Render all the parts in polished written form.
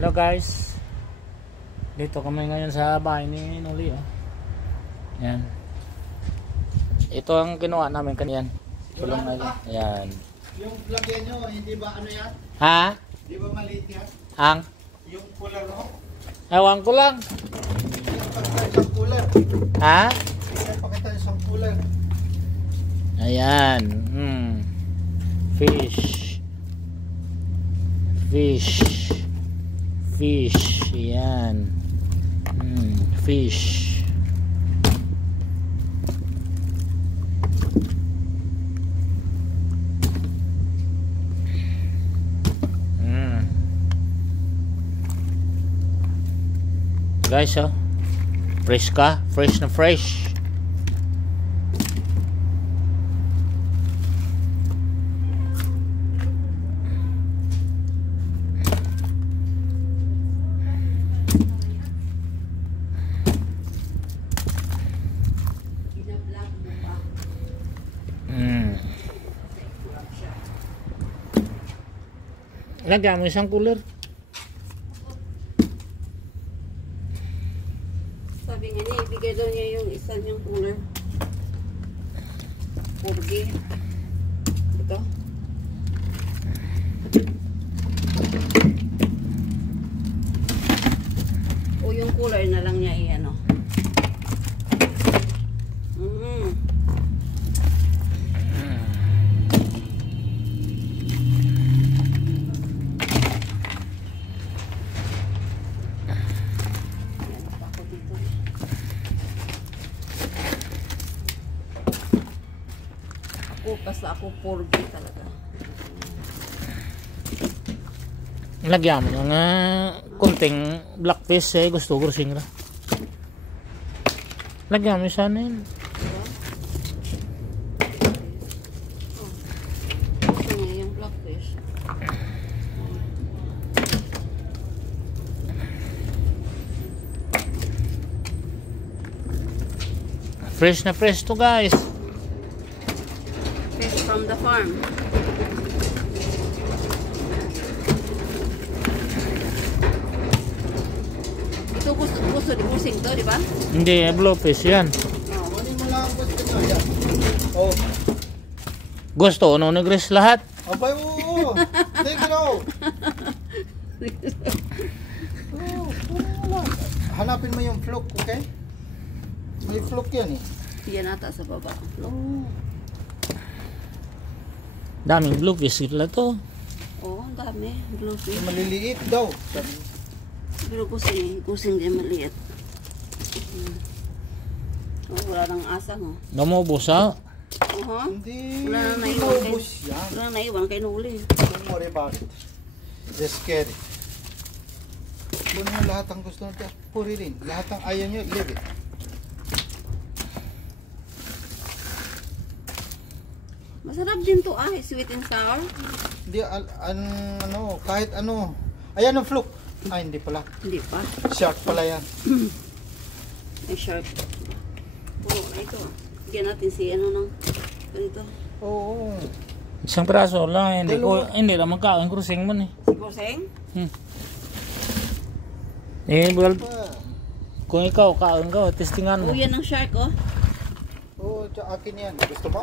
Hello guys, dito kami ngayon sa bahay ni Noli. Yan. Ito ang kinuha namin kanyan. Tulong na yan. Ayan. Yung lagyan nyo, hindi ba ano yan? Ha? Di ba maliit yan? Ang? Yung cooler mo? Ewan ko lang. Yung pakita isang cooler. Ha? Yung pakita isang cooler. Ayan. Fish. Fish. Fish. Ayan. Fish. Guys, oh. Fresh ka? Fresh na fresh. Lagyan mo isang cooler. Sabi nga niya, ibigay daw niya yung isa niyang cooler. Porgy. Ito. O yung cooler na lang niya i-ano. Basta ako porgy talaga. Lagyan mo ng kunting blackfish eh. Gusto ko sing ra. Lagyan mo sana yun. Gusto niya yung blackfish. Fresh na fresh to guys. From the farm. Ito gusto di busing to, di ba? Hindi, blowfish yan. Kunin mo lang ang gusto nyo. Yan. Oh. Gusto, ano nagres lahat? Abay, oo. Take it out. Hanapin mo yung fluke, okay? May fluke yan eh. Yan ata sa baba. Oh. Daming bluefish sila to. Oo, ang dami. Bluefish. Maliliit daw. Pero kusing din maliit. Oh, wala nang asang, oh. Namubos ha? Hindi. Wala nang naiwan kay, yan. wala nang naiwan kay Noli. Don't worry about it. Just scary. Kunin mo lahat ang gusto natin. Puri rin. Lahat ang ayaw nyo, leave it. Masarap din to sweet and sour. Hindi, ano, kahit ano. Ayan ang fluke. Ay, hindi pala. Hindi pa. Shark pala yan. Ay, shark. Oo, ito. Bigyan natin si ano ng ganito. Oo. Isang praso lang. Hindi lang magkain krusing mo eh. Si Boseng? Well, kung ikaw kain ka, testingan mo. Oh, yan ang shark, oh. Oo, akin yan. Gusto mo?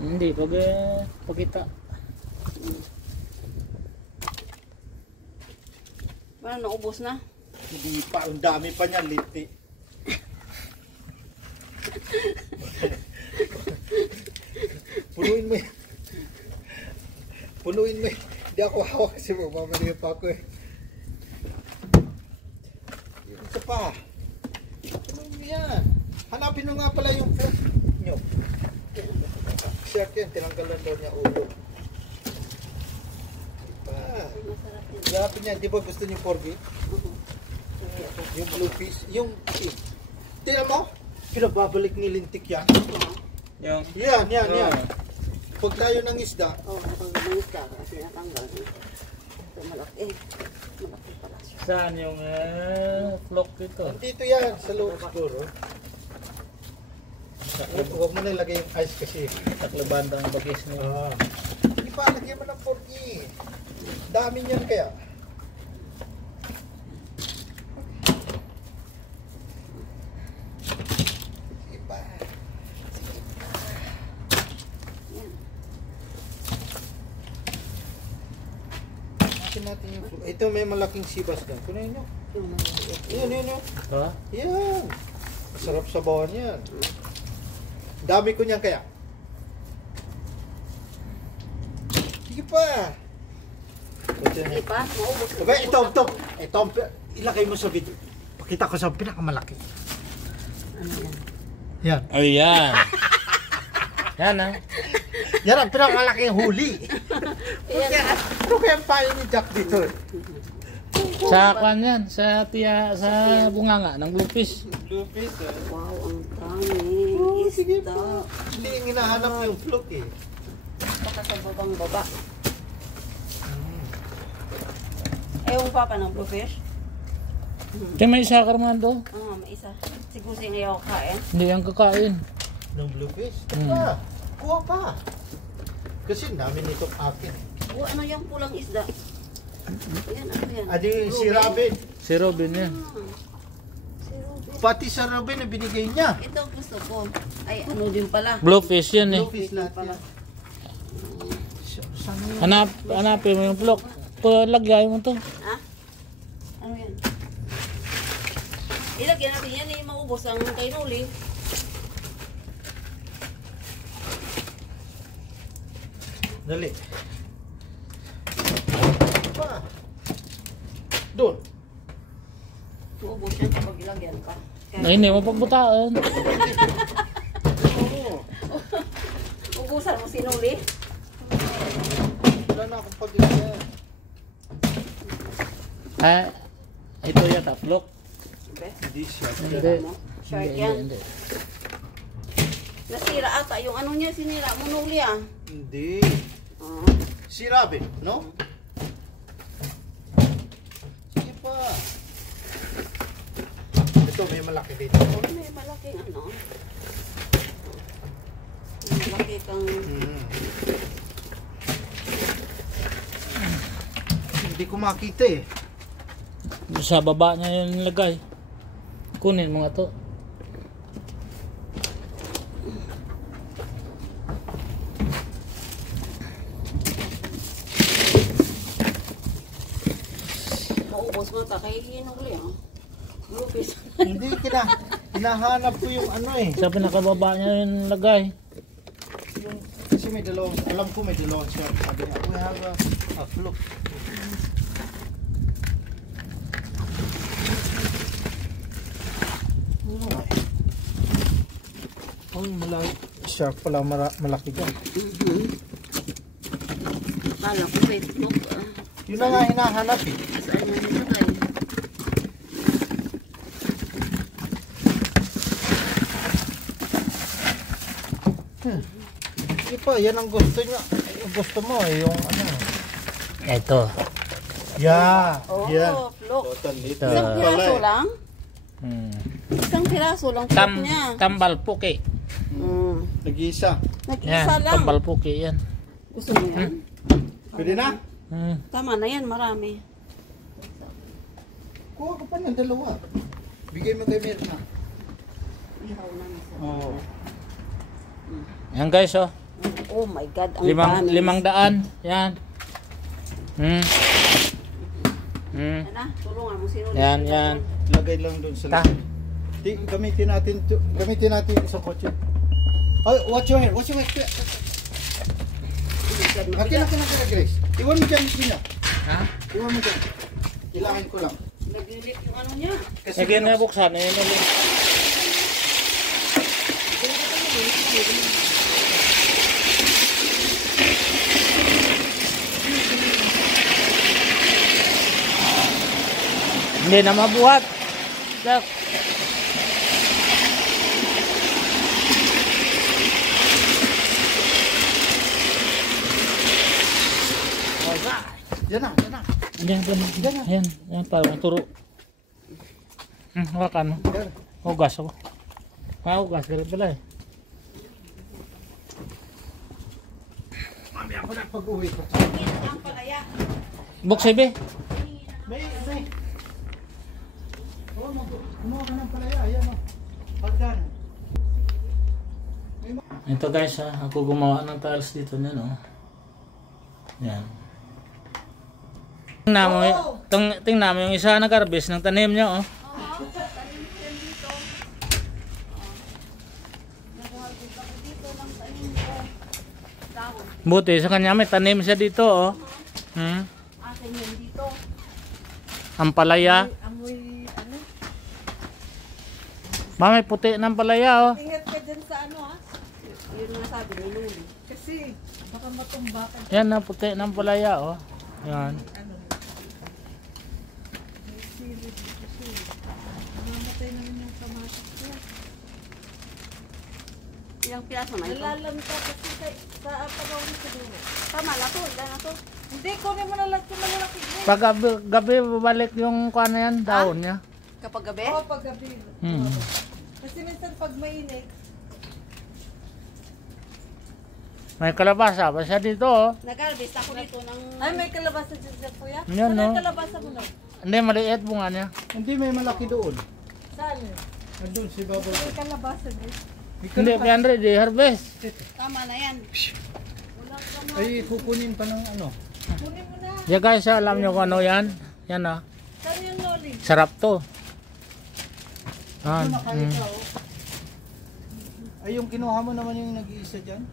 Hindi, pagkita. Parang naubos na. Hindi pa. Ang dami pa niyan, liti. Punuin mo yan. Punuin mo yan. Hindi ako hawak kasi mamamaliw pa ako eh. Isa pa. Punuin mo yan. Hanapin mo nga pala yung flat nyo. Shark yan, tinanggalan daw niya ulo. Diba? Grabe niya, di ba gusto niyo porgy? Yung bluefish, yung... Tingnan mo, pinababalik ni lintik yan. Yung... Yan. Pag tayo ng isda. Oh, pag ng isda, kasi natanggal. Ito malaki. Malaki pala siya. Saan yung flock dito? Dito yan, sa loob siguro. Huwag mo na ilagay yung ice kasi. Taklabanda ang bagis niya. Hindi pa, lagyan mo ng porgy. Dami niyan kaya. Ayusin natin yung fluke. Ito may malaking sibas na. Kunin nyo. Yan. Ha? Yan. Masarap sa bawan yan. Dami ko niyan kaya. Sige pa. Hindi pa, maubos. Aba, ito. Ilagay mo sa video. Pakita ko sa pinakamalaki. Ano yan? Yan. Oh, yan. Yan ah. Yan ang pinakamalaking huli. Ano kaya ang payo ni Jack dito? Sa kwan yan, sa bunganga ng bluefish. Lupis eh. Wow, ang dami. Oh, sige Isda. po. Hindi yung hinahanap yung fluke eh. Baka sa babang baba. Ayaw mo pa ng bluefish? Kaya may isa ka naman doon. May isa. Siguro siyang ayaw kain. Hindi yan kakain. Ng bluefish? Hmm. Kuha pa. Kasi namin itong akin. O, ano yung pulang isda? Ayan, ano yan? Adi si Robin. Si Robin yan. Si Ruben. Pati sa Robin na binigay niya. Ito gusto ko. Ay, ano din pala. Bluefish yan eh. Bluefish lahat pala. yan. Sana yun? Hanapin mo yung vlog. Lagay mo to. Ha? Ano yan? Ilagyan natin yan eh. Maubos ang kainuli. Dali. Pa. Doon. Maubos yan kapag ilagyan pa. Ay, hindi mo pagbutaan. Oo. Ubusan mo sinuli. Wala na akong pag-ilagay. Ito yata, vlog. Hindi siya. Hindi. Shark Hindi, yan. hindi. Nasira ata yung ano niya sinira. Munuli ah. Hindi. Ah. Si Robin, no? Sige pa. Ito, may malaki dito. Oh, may malaking ano. May malaki kang... Hindi ko makita eh. Sa baba niya yung nilagay. Kunin mo nga to. Maubos mo ta kay hinuli ah. Lupis. Hindi hinahanap ko yung ano eh. Sa pinakababa niya yung nilagay. Kasi may dalawang, alam ko may dalawang siya. Sabi niya, we have a fluke. Oh, malaki. Shark pala malaki dyan. Kala ko Facebook ah. Yun na nga hinahanap eh. Saan yan nilagay? Sige pa, yan ang gusto niya. Yung gusto mo eh, yung ano. Ito. Yeah. Oh, Yan. look. Ito. Isang piraso lang? Hmm. Isang piraso lang float niya. Tambal puki. Nag-iisa. Nag-isa Yan, lang. tambal puki yan. Gusto mo yan? Pwede na? Tama na yan, marami. Kuha ka pa ng dalawa. Bigay mo kay Mirna. Ihaw na nasa. Oo. Yan guys oh. Oh my God, ang dami. 500. Yan. Yan na, tulungan mo sino. Yan. Lagay lang doon sa Ta. loob. Gamitin natin yung isang kotse. Oh, watch your hair. Laki, Grace. Iwan mo dyan, Gina. Ha? Iwan mo dyan. Kailangan ko lang. Nag-release yung ano niya. Sige na buksan. Ayan na lang. Hindi na mabuhat. Look. Yan na. Yan, parang turo. Hawakan mo. Yan. Hugas ako. Hugas ka rin pala eh. Mami, ako na pag-uwi ko. Ang palaya. Bukse be. May. Oh, kumuha ka ng palaya. Ayan o. Pagdan. Ito guys ha, ako gumawa ng tiles dito niyan oh. Yan. Tingnan mo yung isa na garbis ng tanim niya, oh. Oo, tanim yan dito. Nag-harvest ako dito ng tanim ko. Dahon. Buti sa kanya may tanim siya dito, oh. Akin yan dito. Ang palaya. Amoy, ano? May puti ng palaya, oh. Ingat ka dyan sa ano, ha? Yun nga sabi ni Luli. Kasi, baka matumba ka. Yan na, puti ng palaya, oh. Yan. Ano? May silit, kasi. Mamatay naman yung kamatis ko. Ilang piraso na ito? Nalalanta kasi sa panahon siguro. Tama na to, ilan na to? Hindi, kunin mo na lahat yung malalaki mo. Pag gabi, babalik yung kuha na yan, dahon niya. Kapag gabi? Oo, pag gabi. Hmm. Kasi minsan pag mainit, May kalabasa pa siya dito, oh. Nag-harvest ako dito ng... ay may kalabasa dyan sa kuya. Yan, Saan no? yung kalabasa mo na? Hindi, maliit bunga niya. Hindi, may malaki doon. Saan? Nandun si Baba. May kalabasa din. Hindi, Andre, di harvest. Tama na yan. Ay, kukunin pa ng ano. Kunin mo na. Yeah, guys, alam nyo kung ano yan? Yan, ah. Saan yung loli? Sarap to. Yan. Nakain ka, oh. Ay, yung kinuha mo naman yung nag-iisa dyan.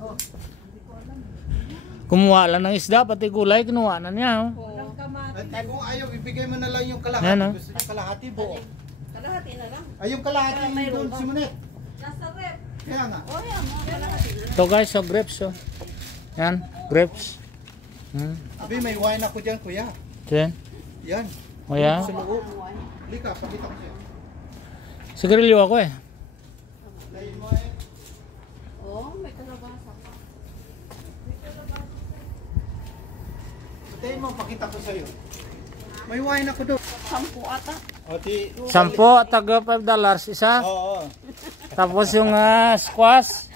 Oh, Kumuha lang ng isda, pati gulay, kinuha na niya, oh. walang kamatis. At kung ayaw, ibigay mo na lang yung kalahati. Yan, oh. Gusto niya kalahati buo. Kalahati na lang. Ay, yung kalahati Ah, mayroon doon, ba? Simonet. Nasa rep. Kaya nga. Oh, yan. Mga kalahati na lang. Ito guys, so grapes, oh. Yan, grapes. Abi, may wine ako dyan, kuya. Yan. Yan. O yan. Sa loob. Lika, pakita ko sa'yo. Sigarilyo ako, eh. Layin mo eh. Oh, may kalabasa pa. Patayin mo, pakita ko sa'yo. May wine ako doon. 10 ata. O, di. 10, taga $5 isa. Oo. Tapos yung squash.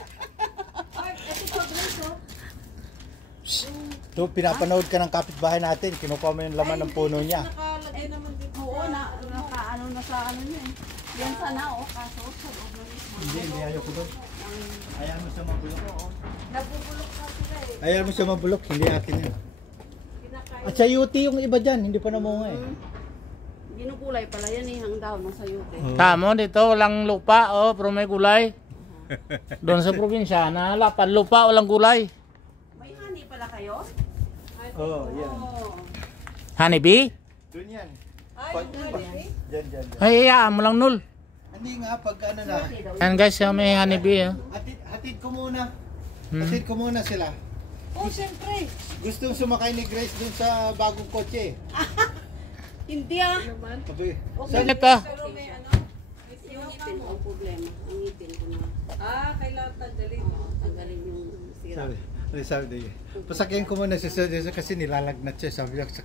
Ito, pinapanood ka ng kapitbahay natin. Kinukuha mo yung laman ng puno niya. Nakalagay naman dito. Oo, naka-ano na sa ano niya eh. Yan sana, oh. Kaso, sa loob na rin. Hindi ayaw ko doon. Ayaw mo siya mabulok. Nabubulok na sila eh. Ayaw mo siya mabulok, hindi atin yun. Kinakain. At sa UT yung iba dyan, hindi pa namunga eh. Ginukulay pala yan eh, ang daw nasa yote. Tamo, dito walang lupa, oh, pero may gulay. Doon sa probinsya, na lapan lupa, walang gulay. May honey pala kayo? Oo, yan. Oo. Honeybee? Doon yan. Ay, yung honey. Dyan, dyan, dyan. Ay, iyaan mo lang nul. Hindi nga, pag ano na. Yan guys, may honeybee, oh. Hatid ko muna. Hatid ko muna sila. Oh, siyempre. Gustong sumakay ni Grace dun sa bagong kotse. Hindi ah. Naman. Sabi, Ito. Pero may ano? May Yung siwaka ngipin ko mo. ang problema. Ang ngipin ko na. Kailangan tanggalin. Oo, tanggalin yung sira. sabi, sabi, pasakyan ko muna siya kasi nilalagnat siya. Sabi niya,